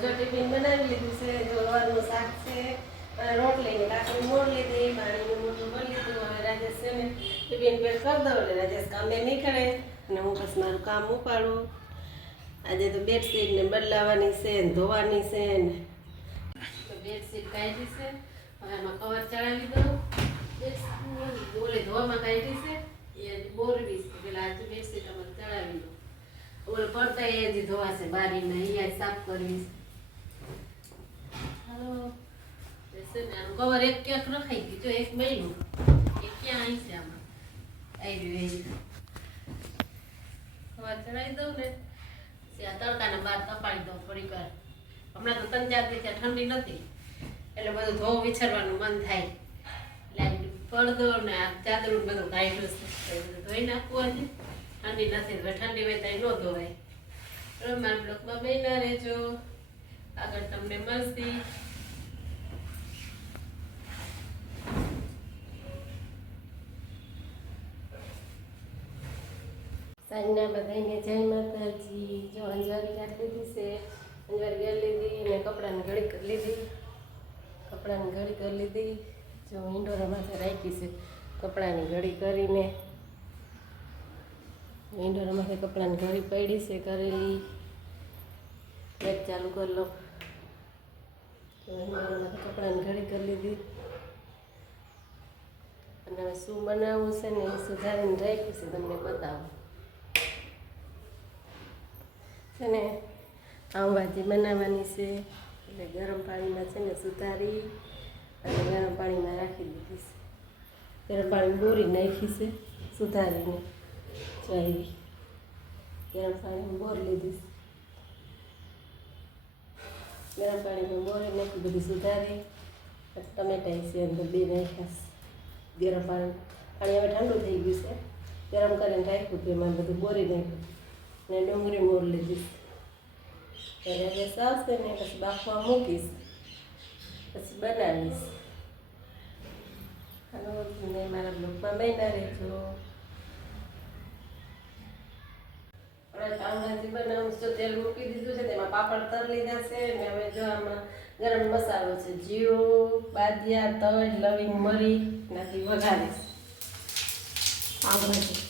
જો ટિફિન બનાવી લીધું છે, ગવારનું શાક છે, રોટલી કાકડી મોડ લીધી, પાણીનું મોટું ભરી લીધું. હવે રાજેશ છે ને ટિફિન પેક કરી દઉં એટલે રાજેશ કામે નીકળે અને હું બસ મારું કામ ઉપાડું. આજે તો બેડશીટ ને બદલાવાની છે ને ધોવાની છે ને તો બેડશીટ કાઢી છે. હવે આમાં કવર ચડાવી દઉં. ઓલે ધોવામાં કાઢી છે એ બોરવી છે, પેલા આજે બેડશીટ અમારે ચડાવી દઉં. ઓલે પડતા એ જ ધોવાશે, બારીને અહીંયા સાફ કરવી છે. કવર એક ક્યાંક રખાઈ ગયું, જો એક બન્યું, એક ક્યાં આવી છે આમાં આવી કવર ચડાવી દઉં ને આ તડકાના બહાર તપાડી દઉં થોડીક વાર. હમણાં તો 3-4 દિવસ ઠંડી નથી એટલે બધું ધોવું વિચારવાનું મન થાય એટલે પડદો ને આ ચાદરું બધું કાઢ્યું છે બધું ધોઈ નાખવું. હજી ઠંડી નથી, ઠંડી હોય ત્યાં ન ધોવાય. મારા બ્લોગમાં બન્યા રહેજો, આગળ તમને મળતી. સાંજના બધાને જય માતાજી. જો અંજવારી રાખી લીધી છે, અંજવારી કરી લીધી અને કપડાની ઘડી કરી લીધી. જો ઈંડોરા માથે રાખી છે કપડાની ઘડી કરીને. ઈંડોરા માથે કપડાની ઘડી પડી છે કરેલી. એક ચાલુ કરી લો. ઈંડોરા માથે કપડાની ઘડી કરી લીધી અને હવે શું બનાવવું છે ને એ સુધારીને રાખ્યું છે, તમને બતાવું છે ને. પાઉંભાજી બનાવવાની છે એટલે ગરમ પાણીમાં છે ને સુધારી અને ગરમ પાણીમાં રાખી દીધી છે. ગરમ પાણી બોરી નાખી છે સુધારીને. ચાવી ગરમ પાણીમાં બોર લીધી છે. ગરમ પાણીમાં બોરી નાખી બધી સુધારી. ટમેટા છે અંદર 2 નાખ્યા. ગરમ પાણી હવે ઠંડુ થઈ ગયું છે, ગરમ કરીને રાખ્યું હતું, એમાં બધું બોરી નાખ્યું ને ડુંગળી મોર લીધી. ત્યારે આવશે ને પછી બાફવા મૂકીશ, પછી બનાવીશ. હાલો ને મારા બ્લોગમાં બન્યા રહેજો. હવે પાઉંભાજી બનાવું છું, તેલ મૂકી દીધું છે, તેમાં પાપડ તર લીધા છે ને હવે જો આમાં ગરમ મસાલો છે, જીરું, બાદિયા, તજ, લવિંગ, મરી નાખી વઘારીશ પાઉંભાજી.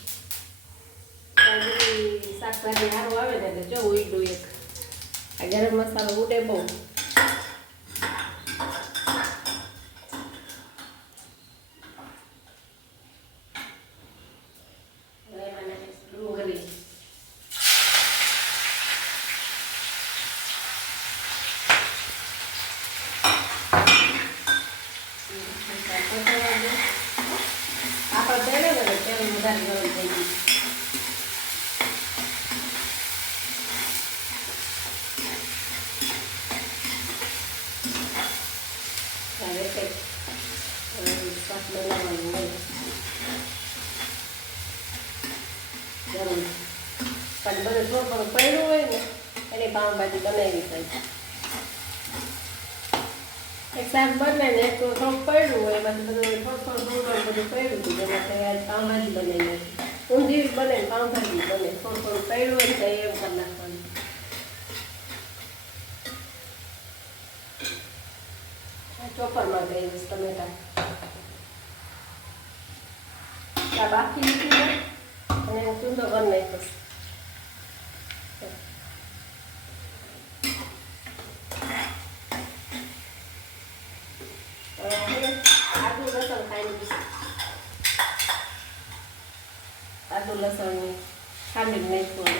શાકભાજી સારું આવે ને એટલે જો ઉઈડું એક આ ગરમ મસાલો ઉડે બહુ. ડુંગળી આપણે તેલ ને તેલ વધારે ગરમ થઈ ગયું. શાક બનાવવાનું હોય ગરમ પણ બધું થોડું પડ્યું હોય ને એને પાઉંભાજી બનાવી થાય. એક શાક બને ને એક થોડુંક પડ્યું હોય એમાં બધું થોડું બધું પડ્યું હતું, જેમાં પાઉંભાજી બનાવી નાખી. ઊંધી બને ને પાઉંભાજી બને, થોડું પડ્યું હોય તો એમ કરી નાખવાનું. ચોપરમાં ગઈ ટમેટા બાકી લીધી અને ચૂંદો કરી નાખીશ. આદુ લસણ ખાઈ લીધું, આદુ લસણ ખાંડી નાખવું.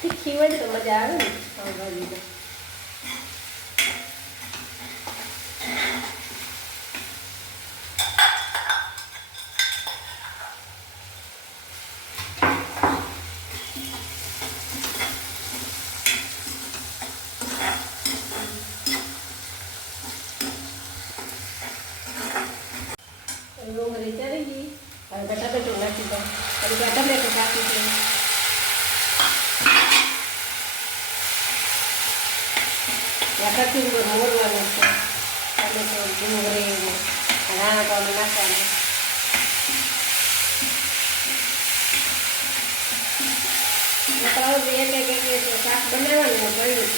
તીખી હોય તો મજા આવે ને પાઉંભાજી. ડુંગળી ચડી ગઈ, હવે ટમેટું નાખી દઉં. ટમેટું નાખી દઉં. કચુંબર મોરવાનું છે, ટમેટો, ડુંગળી, ધાણા પાવડર નાખવાનું. એક શાક બનાવવાનું કર્યું.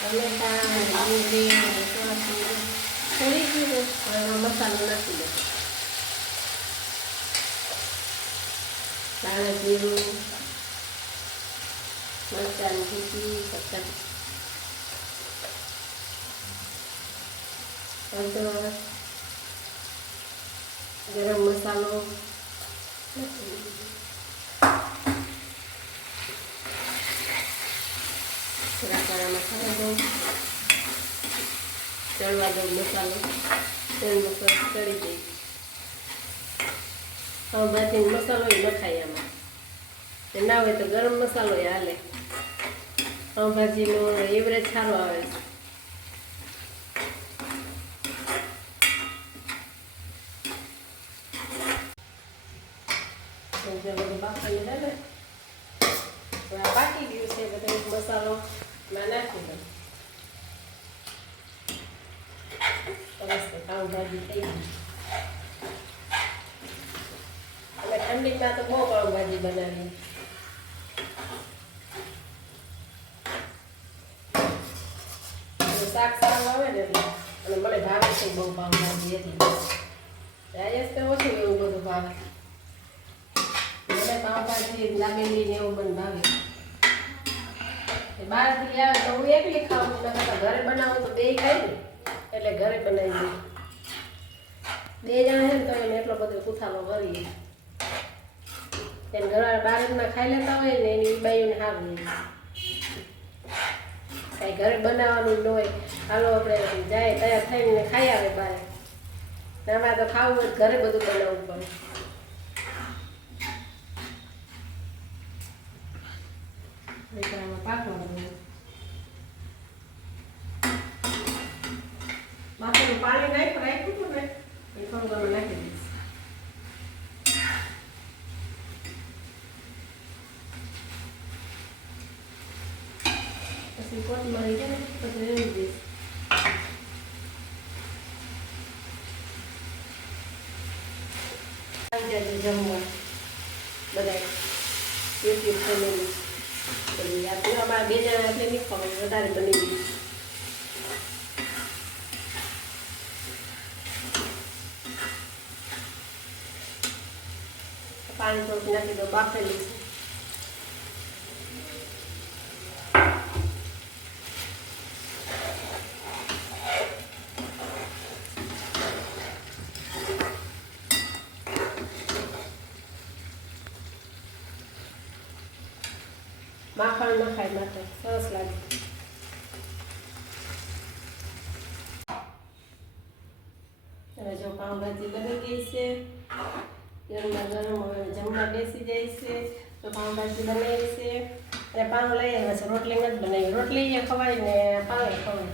ટમેટા ડુંગળી ચડી ગયું મસાલો નાખી દો. ધાણા જીરું મરચાંની ભૂકી પત્તા હળદર ગરમ મસાલો થોડા મસાલો દો ચડવા દો મસાલો તેલ મસાલો ચડી જાય. પાઉંભાજી મસાલો એ નખાય આમાં ના હોય તો ગરમ મસાલો એ હાલે. પાઉંભાજીનો એવરેજ સારો આવે છે. બધું બાફાની ને પાકી ગયું છે બધો મસાલો નાખી દો. સરસ પાઉંભાજી થઈ ગઈ. અને ઠંડીમાં તો બહુ પાઉંભાજી બનાવી. શાક સારું આવે ને એટલે અને મને ભાવે છે બહુ પાઉંભાજી એટલે. રાજેશ તો ઓછું એવું બધું ભાવે. મને પાઉંભાજી દાબેલી ને એવું મને ભાવે. બહારથી આવે તો હું એકલી ખાઉં છું. ઘરે બનાવું તો બે ખાય ને એટલે ઘરે બનાવી દઉં. બે જણા છે ને તો એને એટલો બધો કુથાલો કરીએ. એને ઘરવાળા બહારના ખાઈ લેતા હોય ને એની બાઈઓને સારું કાંઈ ઘરે બનાવવાનું ન હોય. હાલો આપણે જાય તૈયાર થઈને ખાઈ આવે બહાર. આમાં તો ખાવું હોય ઘરે બધું બનાવવું પડે. બાકી પાણી રાખ્યું હતું ને એ થોડું ઘણું નાખી દઈશ. પછી કોથમરી છે ને પછી રેડી દઈશ. જમવા બધા યુટ્યુબ ફેમિલી અમારા બે જણા એટલે નહીં ખબર વધારે બની ગઈ. પાણી થોડુંક નાખી દો બાફેલી છે. માખણ નખાય માટે સરસ લાગે. હવે જો પાઉંભાજી બની ગઈ છે. ગરમા ગરમ હવે જમવા બેસી જાય છે તો પાઉંભાજી બનાવી છે. અને પાઉં લઈ આવ્યા છે. રોટલી નથી બનાવી. રોટલી એ ખવાય ને પાઉં ખવાય.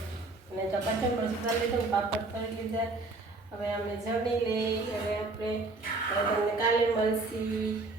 અને જો કચુંબર સુધારી લીધું પાપડ કરી લીધા. હવે અમે જમી લઈ. હવે આપણે તમને કાલે મળશી.